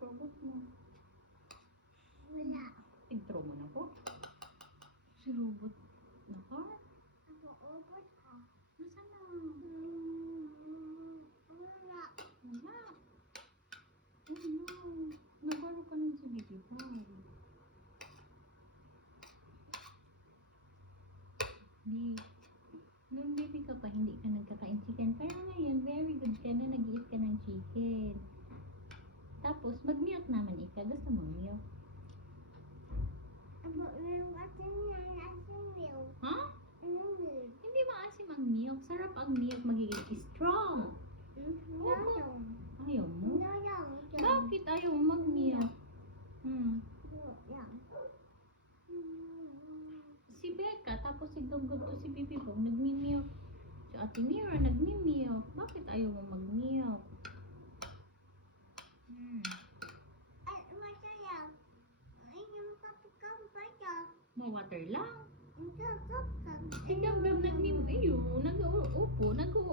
robot mo? Wala. Intro mo na po. Si robot na car? Ako ubod ka. Nasaan na? Wala. Wala. Oh no. Nagaro ka nun si Baby Pie. Di. Nung baby ka pa, hindi ka nagkakain chicken. Pero ngayon, very good ka na nag-eat ka ng chicken. Tapos, mag-milk naman ika. Gusto mo milk? Abo, yung asin yan, asin milk. Ha? Milk. Hindi maasim ang milk. Sarap ang milk. Magiging strong. Yum. Ayaw mo? Yum. Bakit ayaw mo mag-milk? Yum. Si Becca, tapos si Gugug to si Bibi Bong, nagmi-milk. Si Ate Mira, nagmi-milk. Bakit ayaw mo mag-milk? Ay, masaya. Ay, yung kapag bata. Ma-water lang. Yung kapag. Si Gab-Gab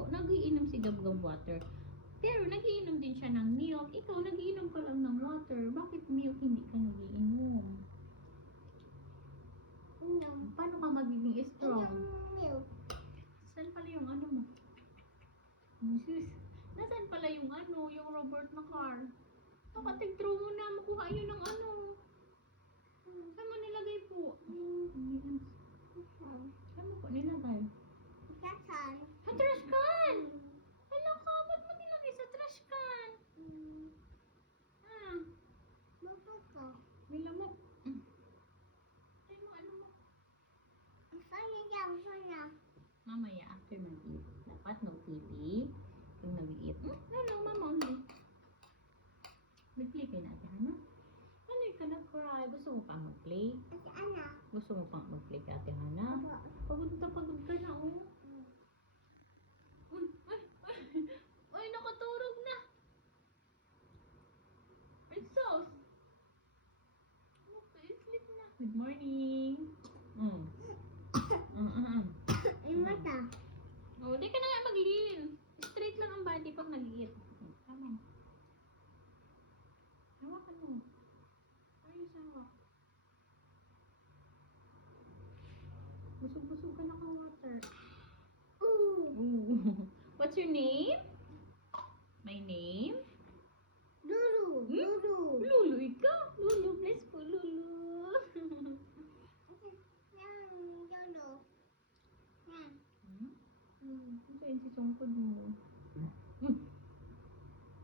nag-iinom si Gab-Gab water. Pero nag-iinom din siya ng milk. Ikaw, nag-iinom ka lang ng water. Bakit milk hindi ka nag-iinom? Paano ka magiging strong? Milk. Saan pala yung ano mo? Sis, nasaan pala yung ano, yung Robert na car? Nakatig-throw mo na, makuha yun ng ano. Saan mo nilagay po? Saan mo po nilagay? Kasan. Sa trash can! Hala ka, ba't mo nilagay sa trash can? Ah, Mapako. may lamok. Ay mo, ano mo? Saya daw, saya. Mamaya, after mag-eat, dapat no TV. Yung nag-eat. No, mama, only. Nag-play kayo natin, ano? Ano yung ka nag-cry? Gusto mo pang mag-play? Ate Ana. Gusto mo pang mag-play ka, Ate Hana? Abo. Pagod ka na, oh. Uy, ay, nakaturog na. Ay, sus. Sleep na. Good morning. Ay, mata. Oh, di ka na nga mag-lean. Straight lang ang body pag nag-eat. Tama. Hawakan mo. Ayos hawak. Busog-busog ka na ka water. Ooh. What's your name? My name? Lulu. Lulu. Lulu, ikaw. Lulu, bless po, Lulu. Yan, Lulu. Yan. Ito yung sisungkod mo.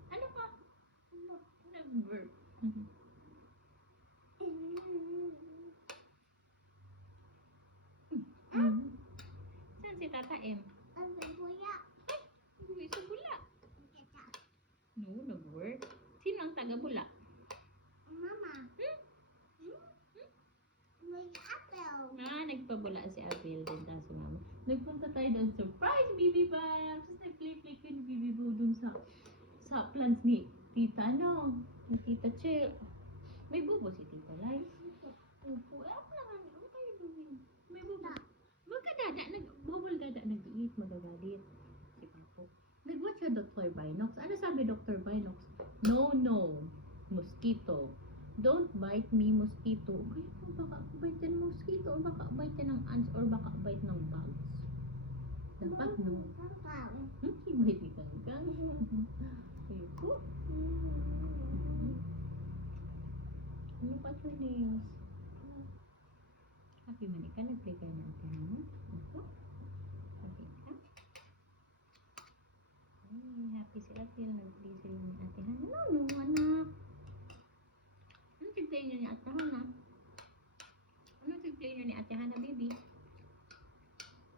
Ano ka? Nag-burp. Saan si Tata M? Ang buya. Uy, sa bula. Kita. No, nag-work. Sino ang taga-bula? Mama. May apple. Nagpabula si Abel din ta si Mama. Nagpunta tayo doon surprise Bibi Babs. Tapos nag-play ko ni Bibi Bo doon sa plants ni Tita, no? Ni Tita Che. May bubo si Tita Lai. Opo. Ako naman. Ano tayo doon? May bubo. Huwag ka dada. Bubol dada. Nag-iit. Magagalit. Si Papo. Nag-watch ka Dr. Binox. Ano sabi Dr. Binox? No. Mosquito. Don't bite me, mosquito. Kaya baka bite yan mosquito or baka bite yan ng ants or baka bite ng bugs. Dapat no. Bite ni Kangkang. Ayoko. Look at your nails. Happy man ka. Nag-play kayo ng ate mo. Ito. Happy ka. Ay, happy si ate. Nag-play sila ni ate Hana. No, anak. Ano tig-play niyo ni ate Hana? Ano tig-play niyo ni ate Hana, baby?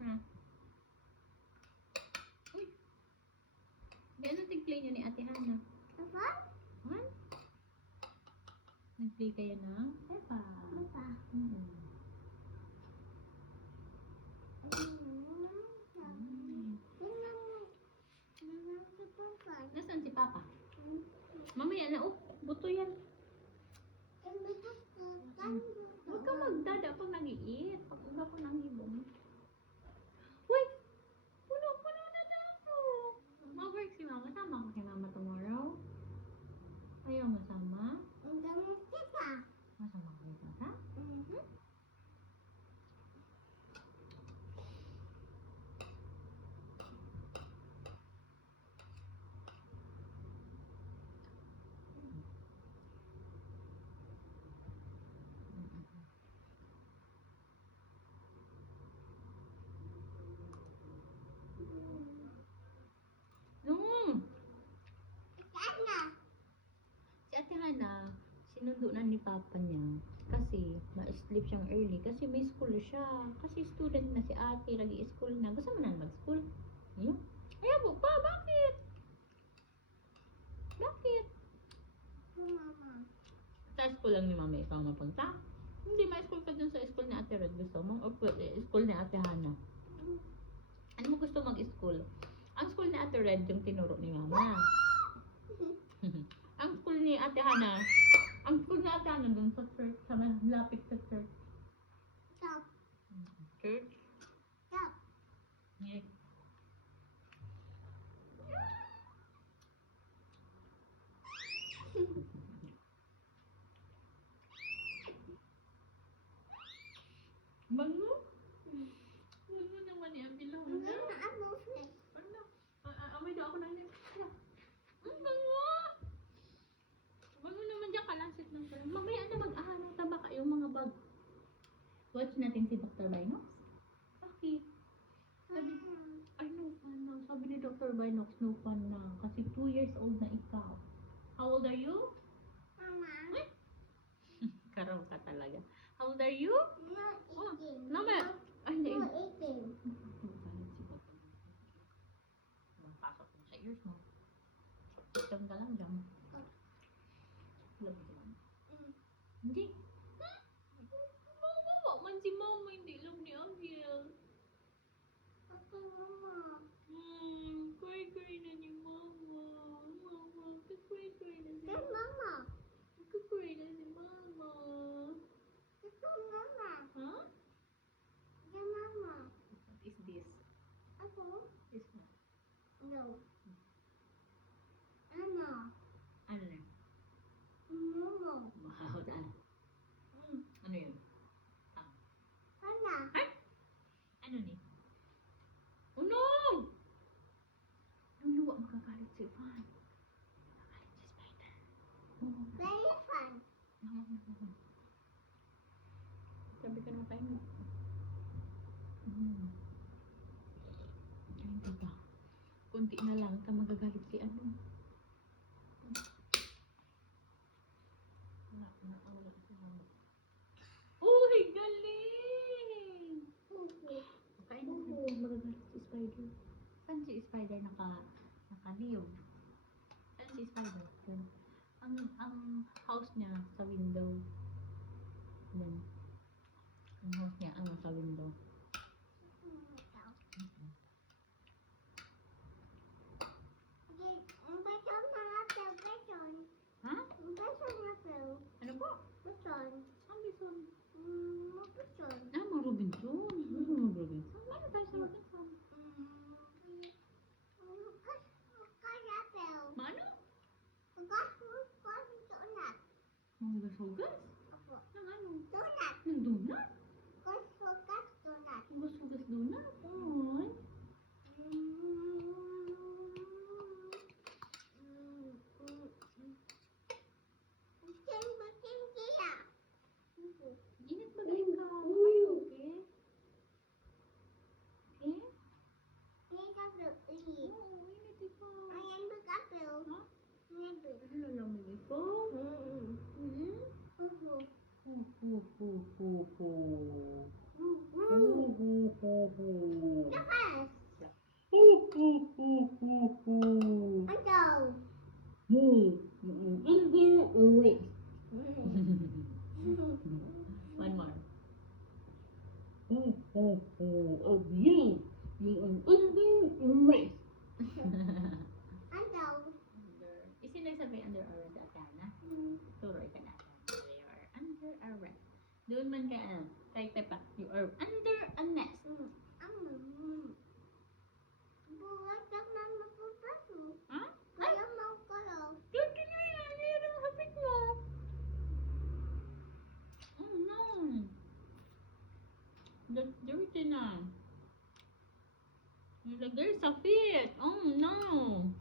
Ha? Uy! Ano tig-play niyo ni ate Hana? Apa? Han? Nag-play kayo ng Peppa. Apa? Nasaan si Papa? Mamaya na, oh, buto yan. Huwag ka magdada pag nag-iit. Pag iba pag nangibong. Uy! Puno na dato. Mag-work si Mama. Sama ka kay Mama tomorrow? Ayaw masama? papa niya. Kasi, ma-sleep siyang early. Kasi may school siya. Kasi student na si ate. Lagi-school na. Gusto mo na mag-school? Ayun. Ayaw pa. Bakit? Bakit? Mama. Sa school lang ni mama ikaw mapunta? Hindi, ma-school ka dun sa school ni ate Red. Gusto mo? O school ni ate Hana? Ano mo gusto mag-school? Ang school ni ate Red yung tinuro ni mama. Ang school ni ate Hana, ang school ni ate Hana dun sa church, sa malapit sa church. Stop. Church? Stop. Yeah. Bango? Bango naman yan, bilog na. Mama, I'm moving. Ano? Amoy daw ako ng lips. Ang bango! Bango naman dyan, kalansit ng pala. Mamaya na mag-ahanap na baka yung mga bag. Watch natin si Dr. Binox. Bakit? Sabi, ay no fun na. Sabi ni Dr. Binox, no fun na. Kasi 2 years old na ikaw. How old are you? Mama. Ay! Karaw ka talaga. How old are you? No eating. Naman! Ay, hindi. No eating. Pasok mo sa ears mo. Diyan ka lang dyan. Alam mo naman. Hindi. Mama, man si mama, hindi alam ni Angel. Ako, Mama. Cry na ni mama. Mama, cry na si That's Mama. Cry na si mama. That's Mama. Huh? That's Mama. What is this? Ako? This one. No. Ano? Ano na? Momo. Mahal na. Ano yun? Ano? Ay! Ano ni? Oh no! Ano wag makakalit si Fan. Makakalit si Spider. Very fun. Sabi ka nung kain. Ay, diba? Kunti na lang ka magagalit si ano. Wala si mama. Uy, galing! Kain na siya. Magagalit si Spider. Saan si Spider nakaliw? Saan si Spider? Ang house niya sa window. Yan. Ang house niya sa window. Ha? Ano po? Ang bison. Mga Robinson. Mga Robinson. Ano tayo sa Robinson? Mano? Mga hugas-hugas? Ng ano? Ng donut? Hugas-hugas donut? Ay. Init ba galing ka? Are you okay? Okay? Oo, init ikaw. Ha? Ano lang ikaw? One more. Of you. Isin lang sabi under arrest at na. Turoy ka na. You are under arrest. Doon man ka type pa. You are under arrest. Ha? Ay! Dirty na yan. Yan ang hapit mo. Oh no. That's dirty na. Nilagay sa feet. Oh no.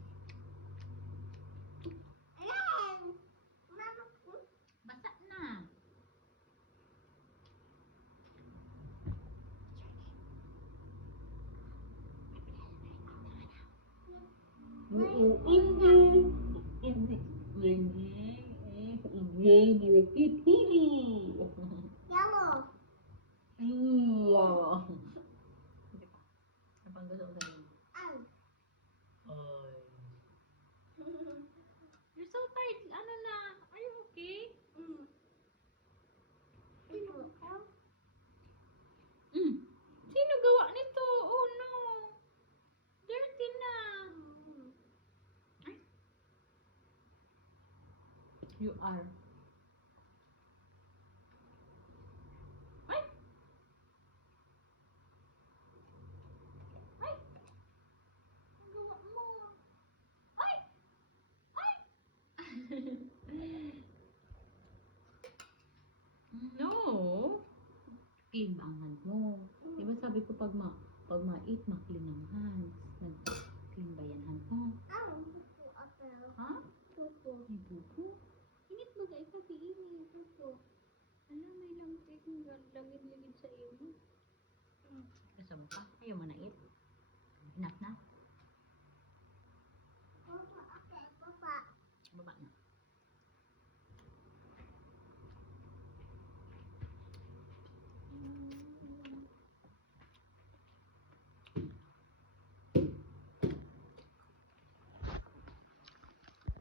Basa na. Hindi. You are. Ay! Ay! Ang gawa mo. Ay! Ay! No! Ibangan mo. Diba sabi ko pag ma-eat, ma-clean ang hands. Nag-clean ba yan hand mo? Oh, pupo ako. Ha? Pupo. May buko? Init mo guys, pati init. Buko. Alam, may langit-langit sa iyo. Kasama ka? Ayaw mo na eat? Enough na?